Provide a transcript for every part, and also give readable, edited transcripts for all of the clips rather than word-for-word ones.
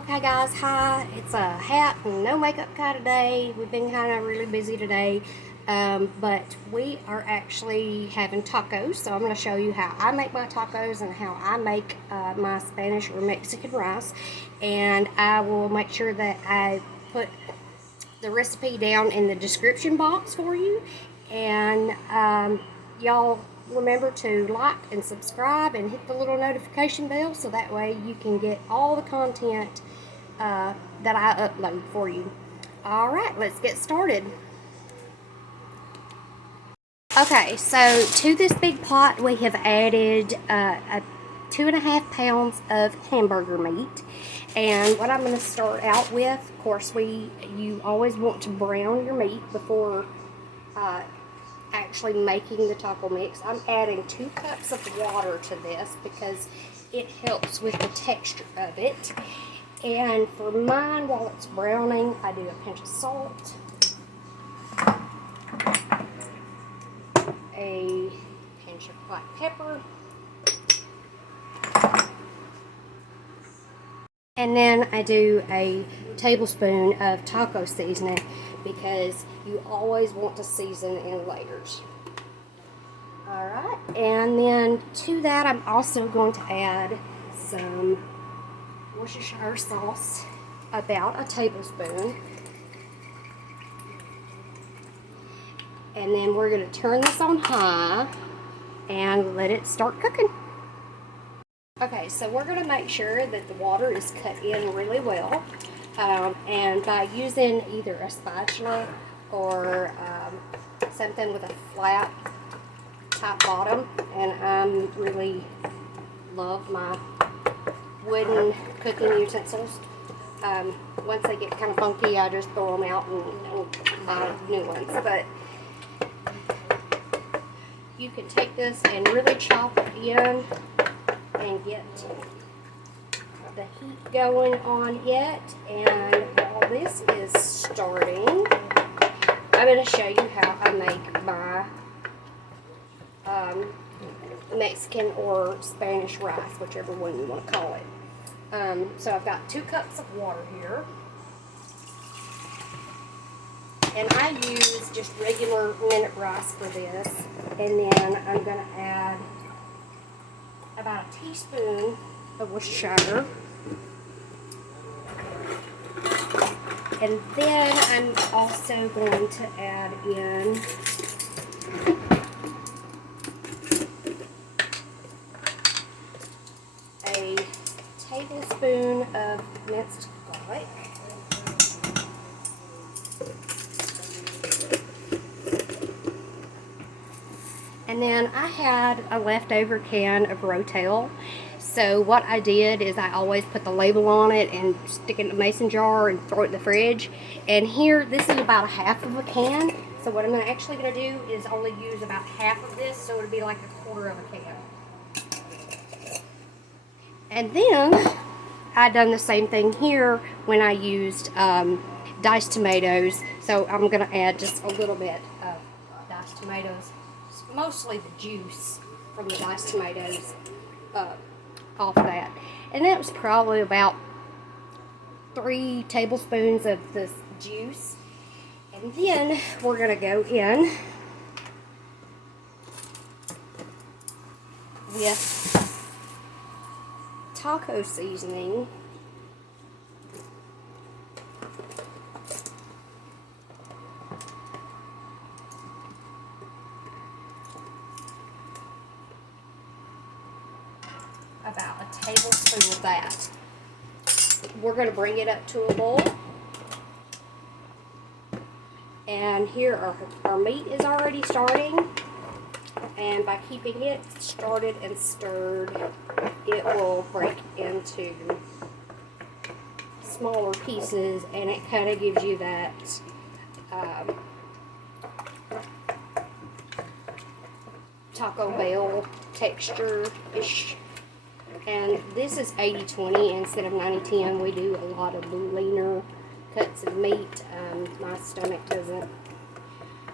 Okay guys, hi. It's a hat and no makeup guy today. We've been kind of really busy today, but we are actually having tacos. So I'm going to show you how I make my tacos and how I make my Spanish or Mexican rice. And I will make sure that I put the recipe down in the description box for you. And y'all remember to like and subscribe and hit the little notification bell so that way you can get all the content that I upload for you. Alright, let's get started. Okay, so to this big pot we have added 2.5 pounds of hamburger meat. And what I'm going to start out with, of course, you always want to brown your meat before actually making the taco mix. I'm adding 2 cups of water to this because it helps with the texture of it. And for mine, while it's browning, I do a pinch of salt, a pinch of black pepper, and then I do a tablespoon of taco seasoning because you always want to season in layers. Alright, and then to that I'm also going to add some Worcestershire sauce, about a tablespoon. And then we're going to turn this on high and let it start cooking. Okay, so we're going to make sure that the water is cut in really well. And by using either a spatula or something with a flat top bottom, and I really love my wooden cooking utensils. Once they get kind of funky, I just throw them out and buy new ones. But you can take this and really chop it in and get the heat going on it. And while this is starting, I'm going to show you how I make my Mexican or Spanish rice, whichever one you want to call it. So I've got 2 cups of water here. And I use just regular minute rice for this. And then I'm going to add about a teaspoon of Worcestershire. And then I'm also going to add in a tablespoon of minced garlic. And then I had a leftover can of Rotel. So what I did is I always put the label on it and stick it in a mason jar and throw it in the fridge. And here, this is about a half of a can. So what I'm actually going to do is only use about half of this, so it'll be like a quarter of a can. And then I done the same thing here when I used diced tomatoes. So I'm going to add just a little bit of diced tomatoes, mostly the juice from the diced tomatoes off that. And that was probably about 3 tablespoons of this juice. And then we're going to go in with taco seasoning. About a tablespoon of that. We're going to bring it up to a boil. And here our meat is already starting. And by keeping it started and stirred, it will break into smaller pieces, and it kind of gives you that Taco Bell texture-ish. And this is 80-20 instead of 90-10. We do a lot of leaner cuts of meat. My stomach doesn't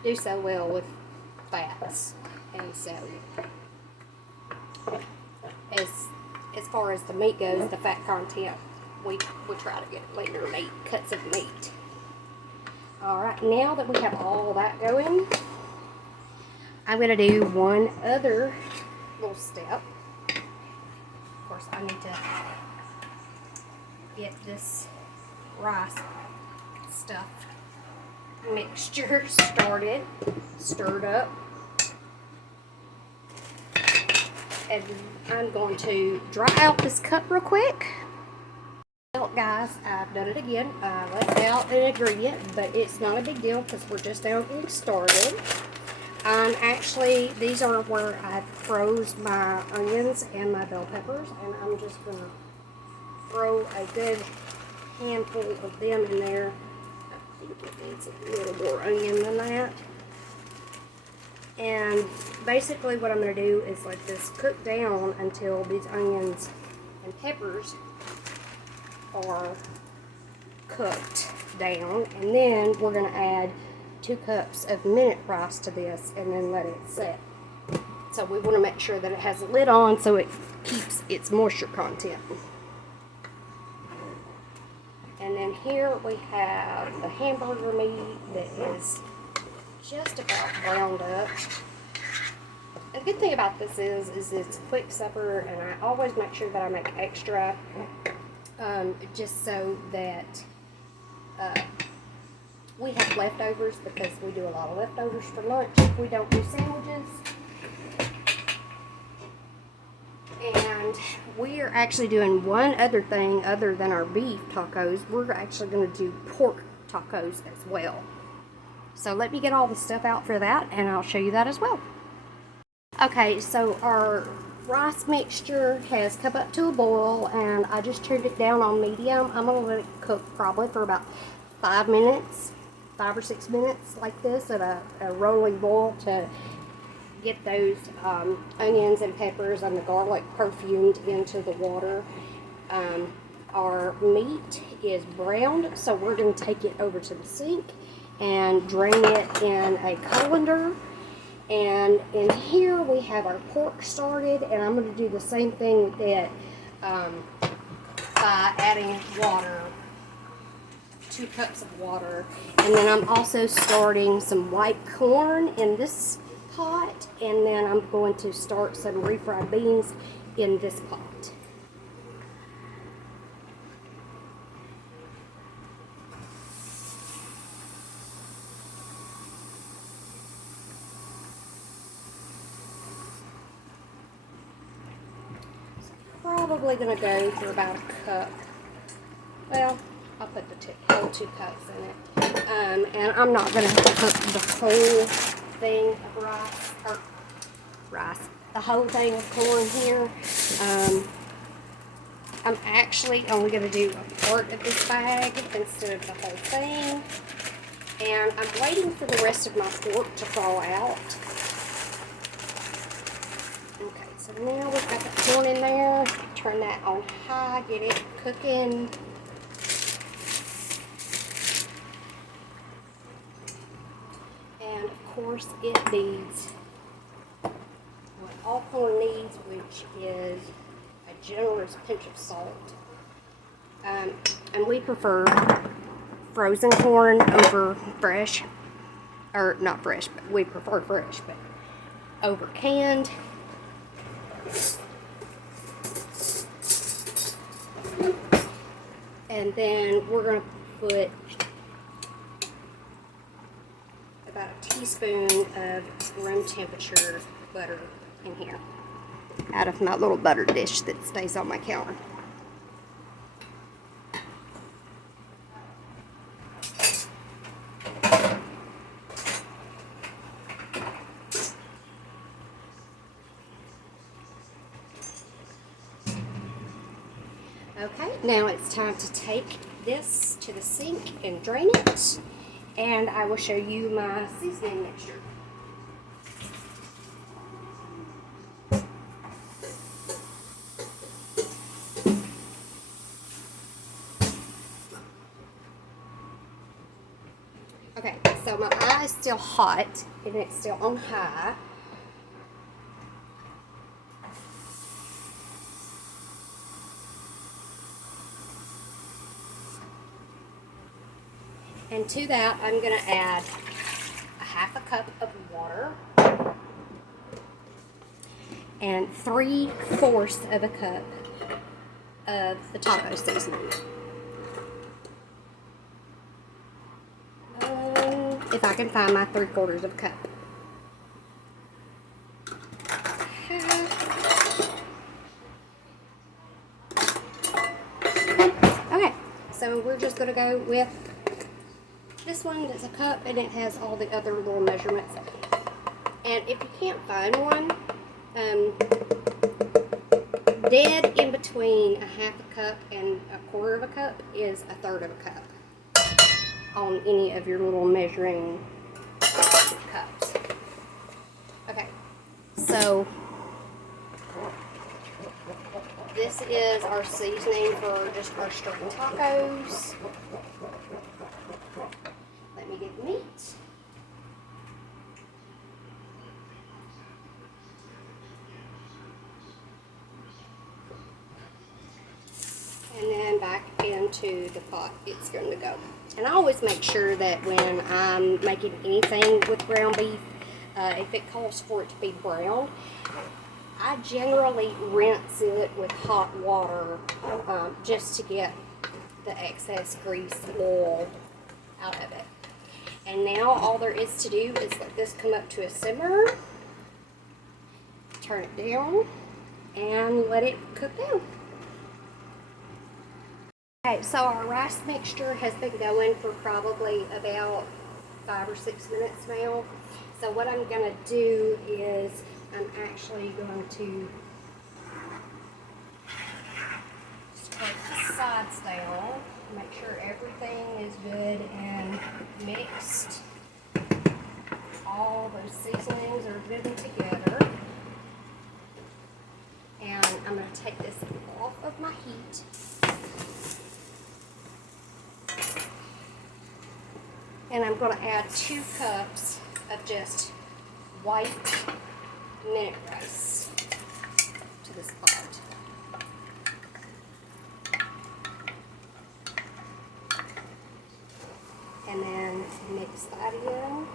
do so well with fats, and so as far as the meat goes, the fat content we try to get leaner meat, cuts of meat. Alright, now that we have all that going, I'm going to do one other little step. Of course, I need to get this rice stuff mixture stirred up. And I'm going to dry out this cup real quick. Well, guys, I've done it again. I left out an ingredient, but it's not a big deal because we're just now getting started. Actually, these are where I froze my onions and my bell peppers, and I'm just going to throw a good handful of them in there. I think it needs a little more onion than that. And basically what I'm going to do is let this cook down until these onions and peppers are cooked down. And then we're going to add 2 cups of minute rice to this and then let it set. So we want to make sure that it has a lid on so it keeps its moisture content. And then here we have the hamburger meat that is just about browned up. The good thing about this is it's a quick supper, and I always make sure that I make extra, just so that we have leftovers, because we do a lot of leftovers for lunch if we don't do sandwiches. And we are actually doing one other thing other than our beef tacos. We're actually going to do pork tacos as well. So let me get all the stuff out for that, and I'll show you that as well. Okay, so our rice mixture has come up to a boil, and I just turned it down on medium. I'm going to let it cook probably for about 5 minutes, 5 or 6 minutes like this at a rolling boil to get those onions and peppers and the garlic perfumed into the water. Our meat is browned, so we're going to take it over to the sink and drain it in a colander. And in here we have our pork started, and I'm going to do the same thing with it by adding water, 2 cups of water. And then I'm also starting some white corn in this pot, and then I'm going to start some refried beans in this pot. Probably going to go for about a cup. Well, I'll put the whole 2 cups in it. And I'm not going to cook the whole thing of the whole thing of corn here. I'm actually only going to do a part of this bag instead of the whole thing. And I'm waiting for the rest of my pork to fall out. Okay, so now we've got the corn in there. Turn that on high, get it cooking. And of course it needs what all corn needs, which is a generous pinch of salt. And we prefer frozen corn over fresh, or not fresh, but we prefer fresh, but over canned. And then we're going to put about a teaspoon of room temperature butter in here out of my little butter dish that stays on my counter. Okay, now it's time to take this to the sink and drain it, and I will show you my seasoning mixture. Okay, so my eye is still hot and it's still on high. And to that, I'm going to add a half a cup of water and 3/4 of a cup of the taco seasoning. If I can find my 3/4 of a cup. Okay, so we're just going to go with this one that's a cup, and it has all the other little measurements. And if you can't find one, dead in between a half a cup and a quarter of a cup is a third of a cup on any of your little measuring cups. Okay, so this is our seasoning for just our string tacos. Let me get the meat. And then back into the pot it's going to go. And I always make sure that when I'm making anything with ground beef, if it calls for it to be browned, I generally rinse it with hot water just to get the excess grease, oil out of it. And now all there is to do is let this come up to a simmer, turn it down, and let it cook down. Okay, so our rice mixture has been going for probably about 5 or 6 minutes now. So what I'm going to do is I'm actually going to scrape the sides down, make sure everything is good and mixed. All those seasonings are good and together. And I'm going to take this off of my heat. And I'm going to add 2 cups of just white minute rice to this pot. And then mix that in.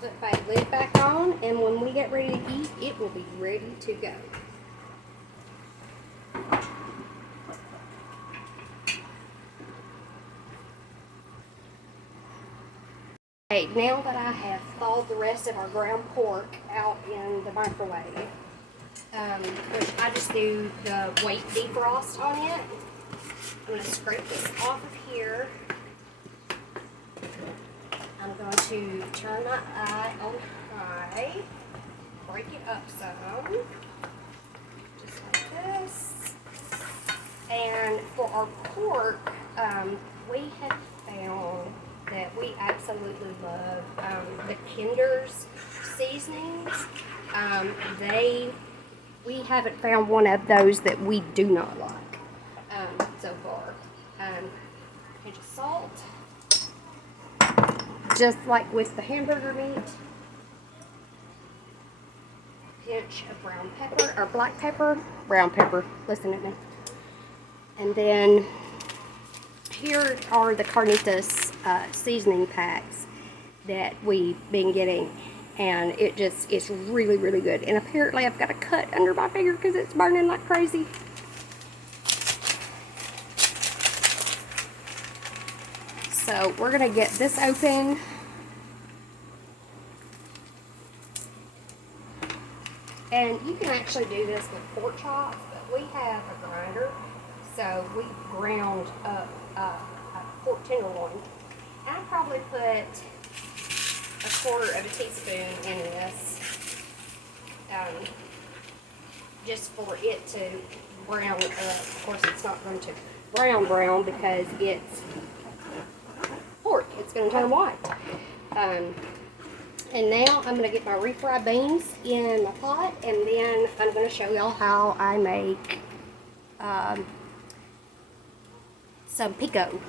Put my lid back on, and when we get ready to eat, it will be ready to go. Okay, now that I have thawed the rest of our ground pork out in the microwave, which I just do the white defrost on it, I'm going to scrape this off of here. I'm going to turn my eye on high, break it up some, just like this. And for our pork, we have found that we absolutely love the Kinder's seasonings. We haven't found one of those that we do not like so far. Pinch of salt. Just like with the hamburger meat, pinch of brown pepper, or black pepper, brown pepper, listen at me. And then here are the carnitas seasoning packs that we've been getting, and it's really, really good. And apparently I've got a cut under my finger because it's burning like crazy. So we're going to get this open. And you can actually do this with pork chops, but we have a grinder. So we ground up a pork tenderloin. And I probably put 1/4 of a teaspoon in this. Just for it to brown up. Of course, it's not going to brown because it's pork. It's going to turn white. And now I'm going to get my refried beans in my pot, and then I'm going to show y'all how I make some pico.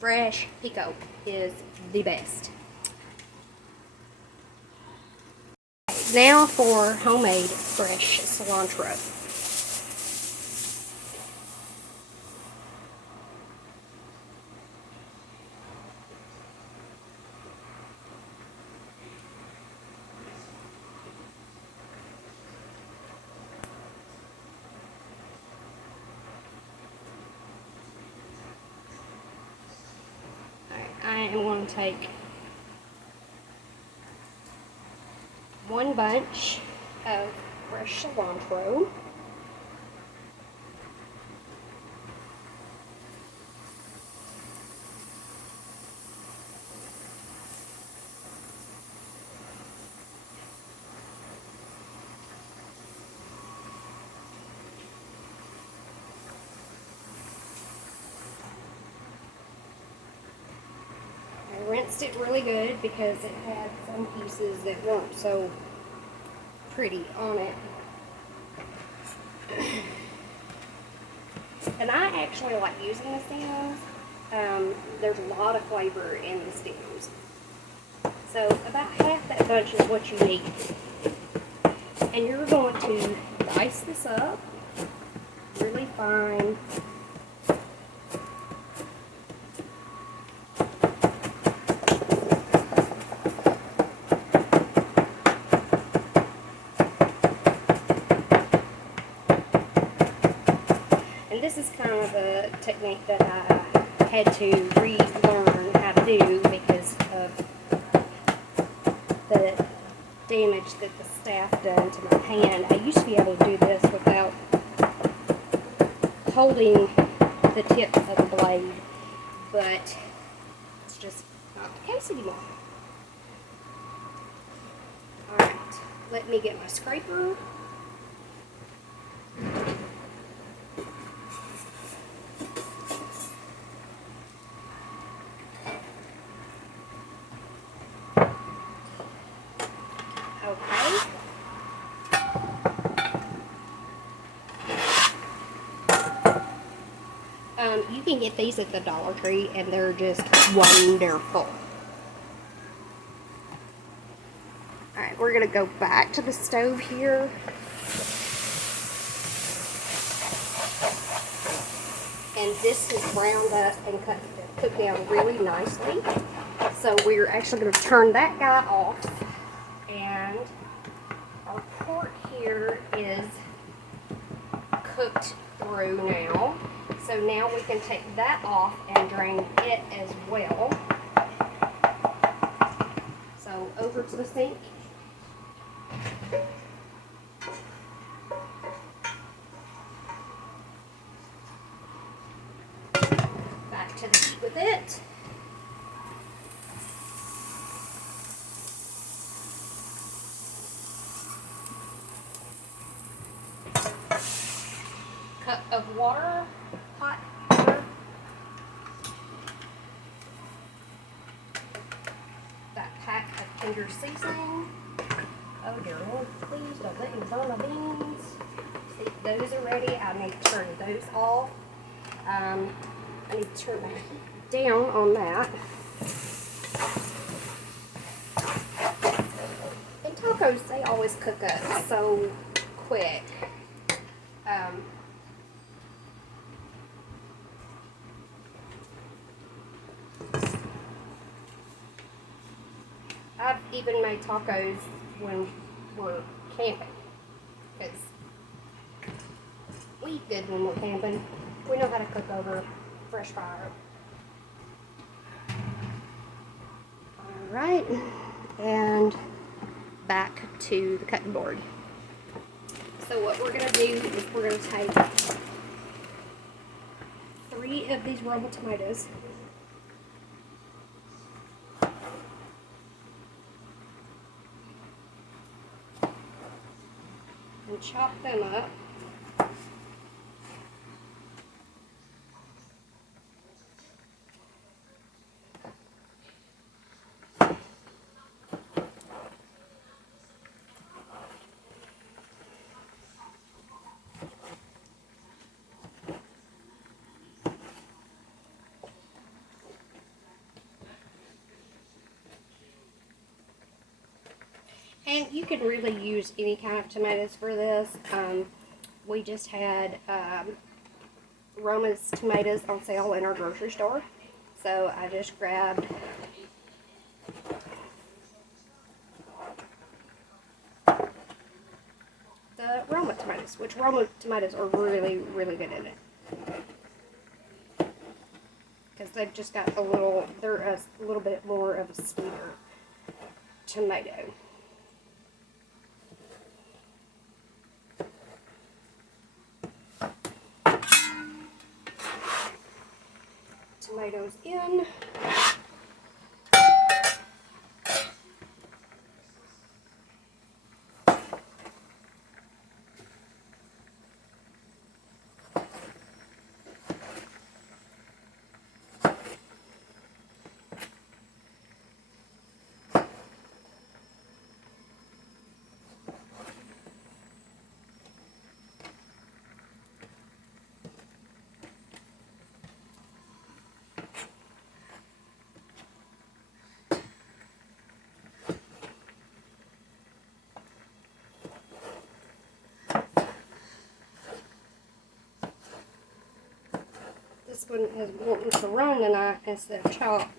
Fresh pico is the best. Now for homemade fresh cilantro. I am going to take one bunch of fresh cilantro. I rinsed it really good because it had some pieces that weren't so pretty on it. And I actually like using the stems. There's a lot of flavor in the stems. So about half that bunch is what you need. And you're going to dice this up really fine. And this is kind of a technique that I had to relearn how to do because of the damage that the staff done to my hand. I used to be able to do this without holding the tip of the blade, but it's just not the case anymore. Alright, let me get my scraper. Okay. You can get these at the Dollar Tree and they're just wonderful. Alright, we're going to go back to the stove here. And this is browned up and cooked down really nicely. So we're actually going to turn that guy off. And our pork here is cooked through now. So now we can take that off and drain it as well. So over to the sink. Back to the heat with it. Cup of water, hot water. That pack of tender seasoning. Oh dear Lord, please don't let me burn my beans. See, those are ready. I need to turn those off. I need to turn my heat down on that. And tacos, they always cook up so quick. I've even made tacos when we're camping, because we eat good when we're camping. We know how to cook over a fresh fire. Alright, and back to the cutting board. So what we're going to do is we're going to take 3 of these rumble tomatoes. And chop them up. And you can really use any kind of tomatoes for this. We just had Roma's tomatoes on sale in our grocery store. So I just grabbed the Roma tomatoes, which Roma tomatoes are really, really good in it. Because they've just got they're a little bit more of a sweeter tomato. Tomatoes in. This one is wanting to run tonight instead of chop.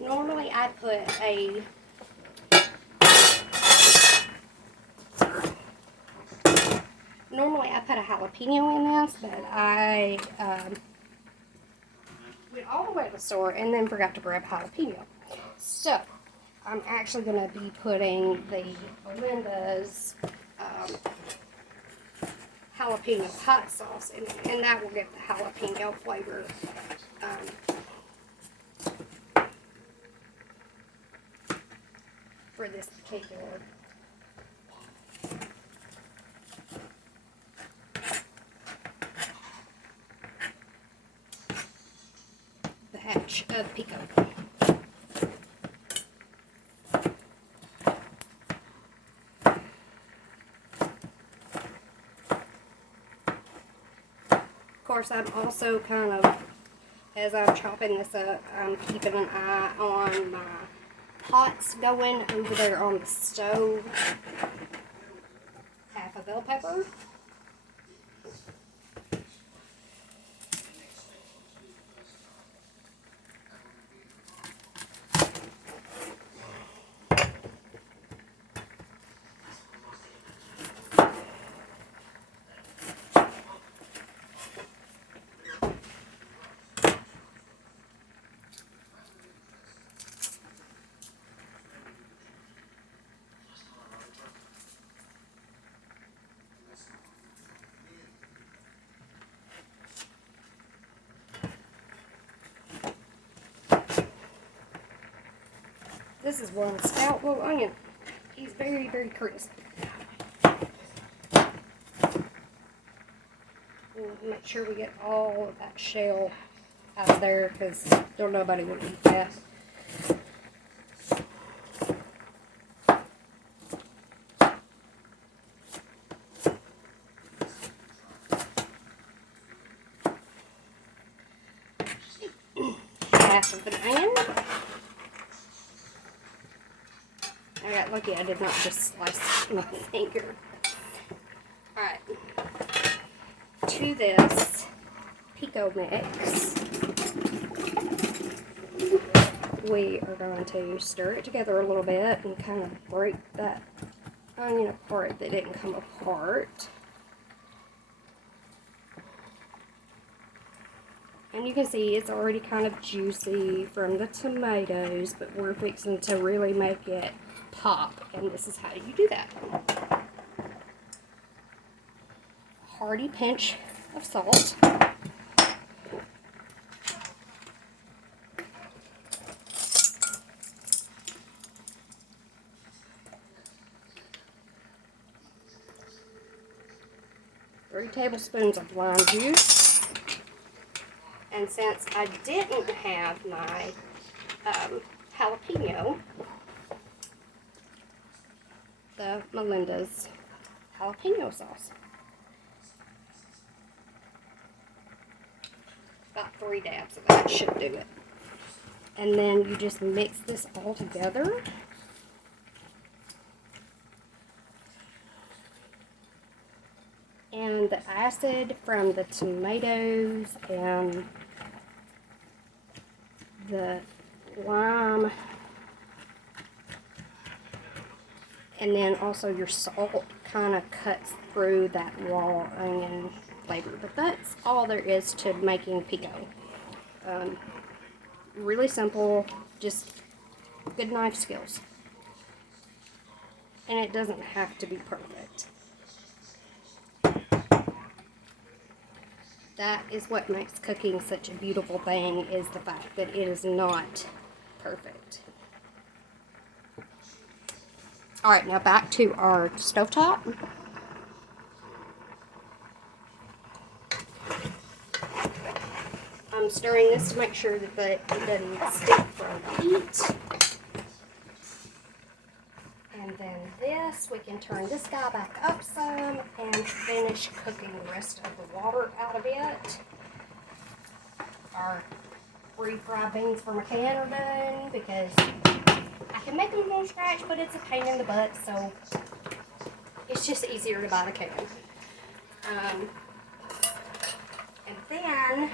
Normally I put a jalapeno in this, but I went all the way to the store and then forgot to grab jalapeno. So I'm actually going to be putting the Belinda's jalapeno hot sauce in it, and that will give the jalapeno flavor. For this particular batch of pico. Of course, I'm also kind of, as I'm chopping this up, I'm keeping an eye on my pots going over there on the stove. Half a bell pepper. This is one stout little onion. He's very, very crisp. We'll make sure we get all of that shell out of there because nobody would eat that. Half of an onion. I got lucky I did not just slice my finger. Alright. To this pico mix, we are going to stir it together a little bit and kind of break that onion apart that didn't come apart. And you can see it's already kind of juicy from the tomatoes, but we're fixing to really make it pop, and this is how you do that. Hearty pinch of salt. Three tablespoons of lime juice. And since I didn't have my jalapeno, the Melinda's jalapeno sauce. About 3 dabs of that should do it. And then you just mix this all together. And the acid from the tomatoes and the lime, and then also your salt kind of cuts through that raw onion flavor. But that's all there is to making pico. Really simple, just good knife skills. And it doesn't have to be perfect. That is what makes cooking such a beautiful thing, is the fact that it is not perfect. Alright, now back to our stovetop. I'm stirring this to make sure that it doesn't stick from the heat. And then this, we can turn this guy back up some and finish cooking the rest of the water out of it. Our refried beans from a can are done, because I can make them from scratch, but it's a pain in the butt, so it's just easier to buy the can. And then,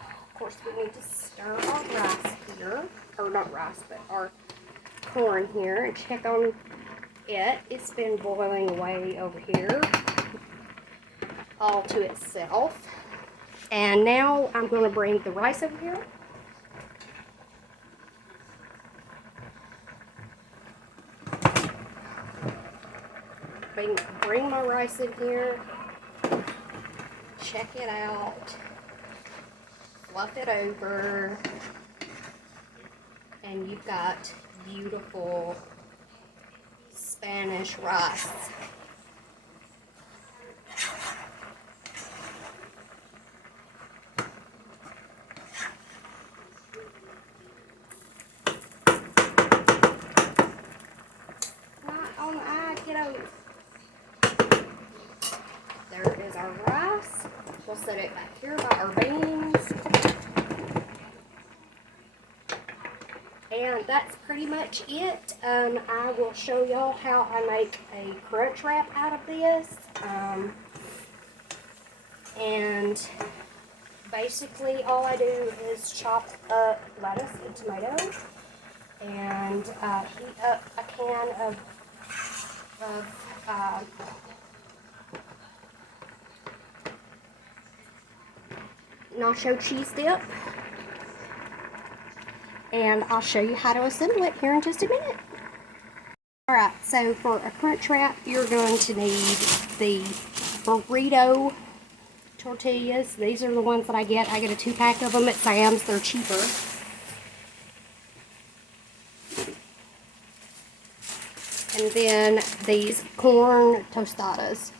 of course, we need to stir our rice here, or not rice, but our corn here, and check on it. It's been boiling away over here all to itself. And now I'm going to bring the rice over here. Bring my rice in here. Check it out. Fluff it over. And you've got beautiful Spanish rice. Not on the eye, kiddo. There is our rice. We'll set it back here by our beans. And that's pretty much it. I will show y'all how I make a crunch wrap out of this. And basically all I do is chop up lettuce and tomato and heat up a can of nacho cheese dip. And I'll show you how to assemble it here in just a minute. Alright, so for a crunch wrap, you're going to need the burrito tortillas. These are the ones that I get. I get a 2-pack of them at Sam's. They're cheaper. And then these corn tostadas.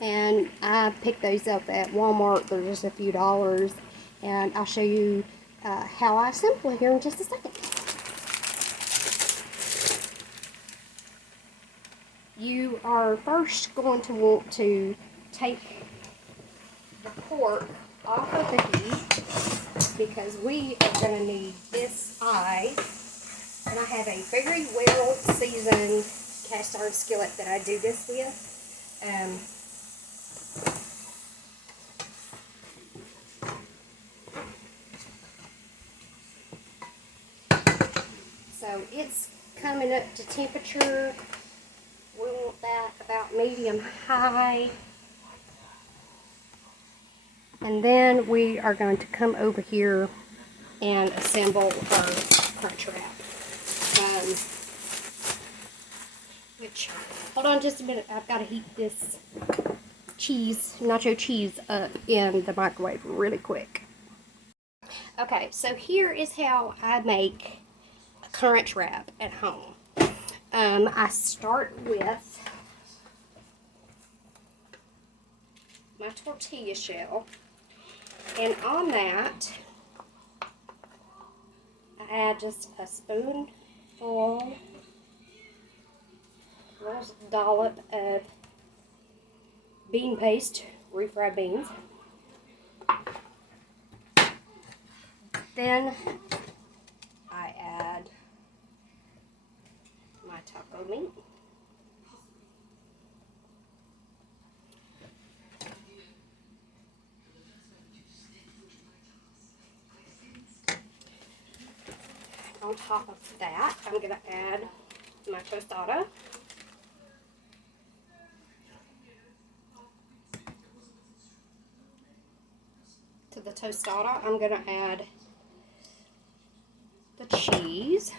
And I picked those up at Walmart. They're just a few dollars. And I'll show you how I assemble it here in just a second. You are first going to want to take the pork off of the heat, because we are going to need this eye And I have a very well seasoned cast iron skillet that I do this with. So it's coming up to temperature. We want that about medium high. And then we are going to come over here and assemble our crunch wrap. Which, hold on just a minute, I've got to heat this cheese, nacho cheese up in the microwave really quick. Okay, so here is how I make a crunch wrap at home. I start with my tortilla shell, and on that I add just a spoonful, a little dollop of bean paste, refried beans. Then I add my taco meat. On top of that, I'm going to add my tostada. To the tostada, I'm going to add the cheese,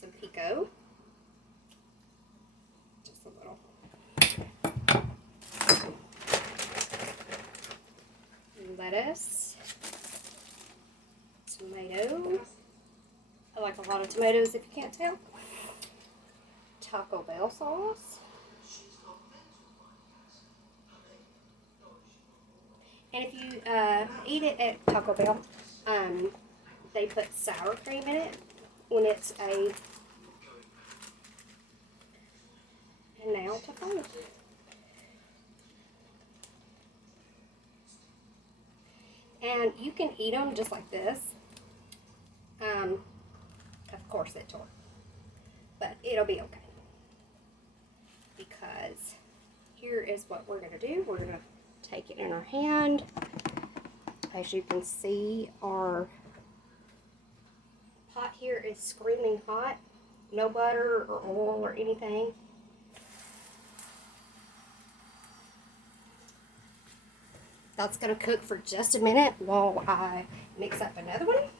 some pico, just a little, lettuce, tomato, I like a lot of tomatoes if you can't tell, Taco Bell sauce, and if you eat it at Taco Bell, they put sour cream in it when it's and now to fold. And you can eat them just like this. Of course it tore, but it'll be okay. Because here is what we're going to do. We're going to take it in our hand. As you can see, our pot here is screaming hot. No butter or oil or anything. That's going to cook for just a minute while I mix up another one.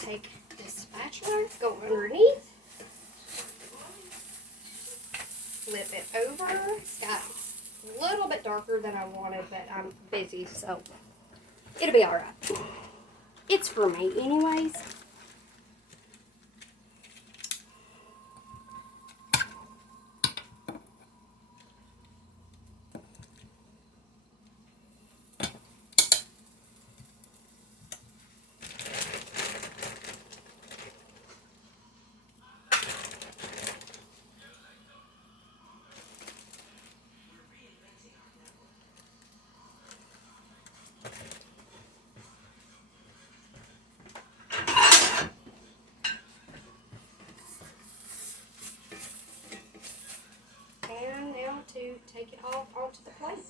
Take this spatula, go underneath, flip it over. It's got a little bit darker than I wanted, but I'm busy, so it'll be alright. It's for me anyways. To take it off onto the plate.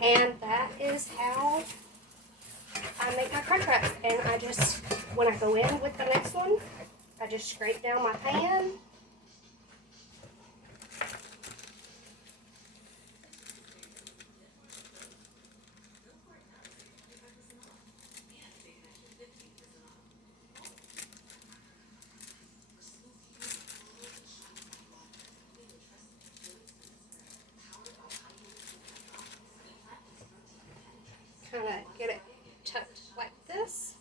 And that is how I make my crunch wrap. And I just, when I go in with the next one, I just scrape down my pan. kind of get it tucked like this.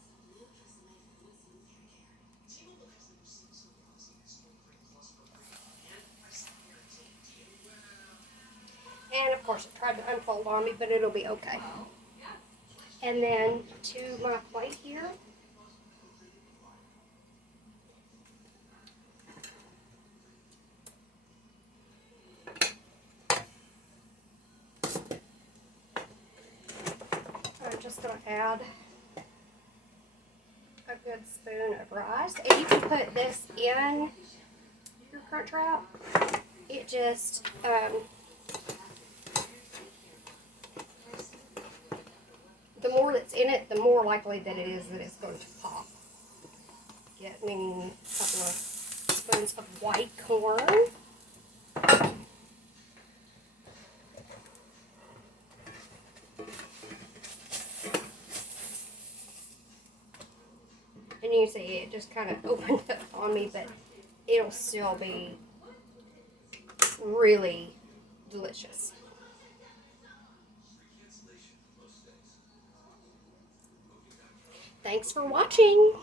And of course it tried to unfold on me, but it'll be okay. And then to my plate here, I'm just going to add a good spoon of rice. And you can put this in your crunchwrap. It just, the more that's in it, the more likely that it is that it's going to pop. Getting a couple of spoons of white corn. And you can see it just kind of opened up on me, but it'll still be really delicious. Thanks for watching.